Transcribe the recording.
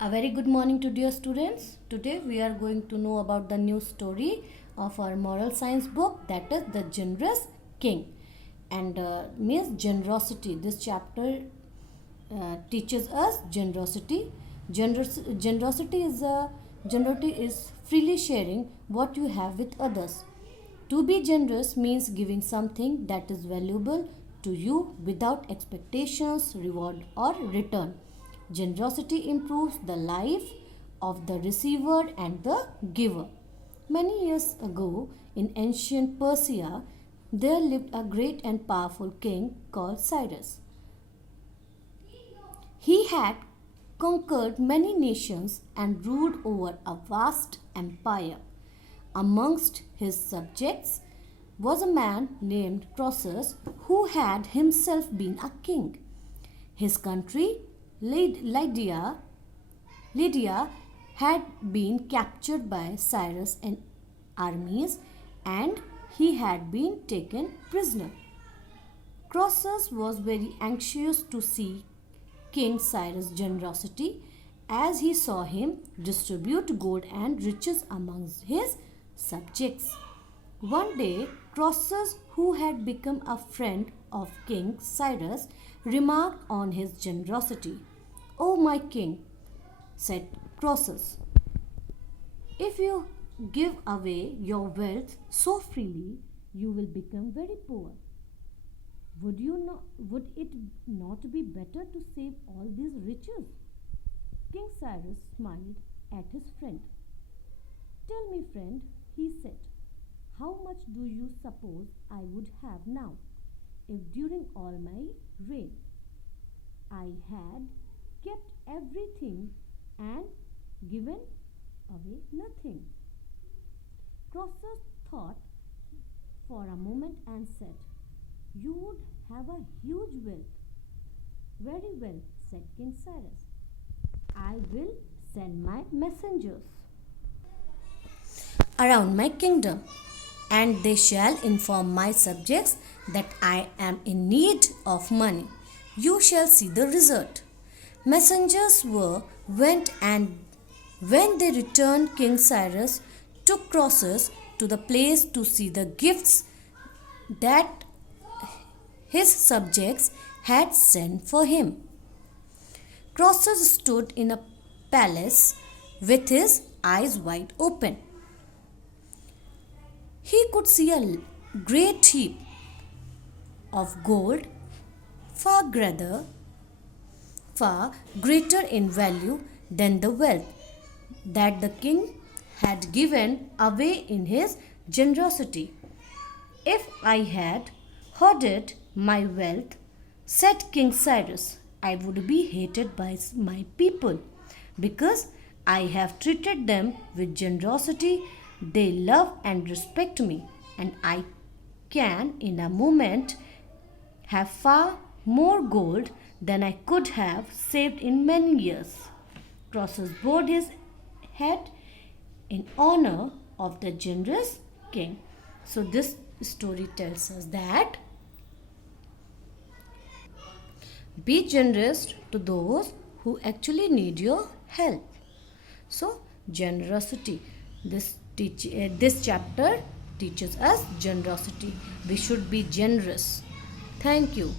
A very good morning to dear students. Today we are going to know about the new story of our moral science book, that is The Generous King. And means generosity. This chapter teaches us generosity. Generosity is freely sharing what you have with others. To be generous means giving something that is valuable to you without expectations, reward, or return. Generosity improves the life of the receiver and the giver. Many years ago, in ancient Persia, there lived a great and powerful king called Cyrus. He had conquered many nations and ruled over a vast empire. Amongst his subjects was a man named Croesus who had himself been a king. His country, Lydia had been captured by Cyrus and armies, and he had been taken prisoner. Croesus was very anxious to see King Cyrus' generosity as he saw him distribute gold and riches among his subjects. One day, Croesus, who had become a friend of King Cyrus, remarked on his generosity. "O my king," said Croesus, "if you give away your wealth so freely, you will become very poor. Would it not be better to save all these riches?" King Cyrus smiled at his friend. "Tell me, friend," he said, "how much do you suppose I would have now if during all my reign I had kept everything and given away nothing?" Croesus thought for a moment and said, "You would have a huge wealth." "Very well," said King Cyrus, "I will send my messengers around my kingdom, and they shall inform my subjects that I am in need of money. You shall see the result." Went, and when they returned, King Cyrus took Croesus to the place to see the gifts that his subjects had sent for him. Croesus stood in a palace with his eyes wide open. He could see a great heap of gold, far greater, far greater in value than the wealth that the king had given away in his generosity. "If I had hoarded my wealth," said King Cyrus, "I would be hated by my people. Because I have treated them with generosity, they love and respect me, and I can in a moment have far more gold than I could have saved in many years." Croesus bowed his head in honor of the generous king. So this story tells us that be generous to those who actually need your help. So generosity. This chapter teaches us generosity. We should be generous. Thank you.